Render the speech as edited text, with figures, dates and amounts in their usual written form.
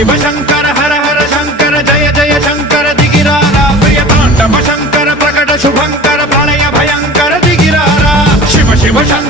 शिव शंकर हर हर शंकर जय जय शंकर दिगिरारा प्रिय तांडव शंकर प्रकट शुभंकर प्रलय भयंकर दिगिरारा शिव शिव शंकर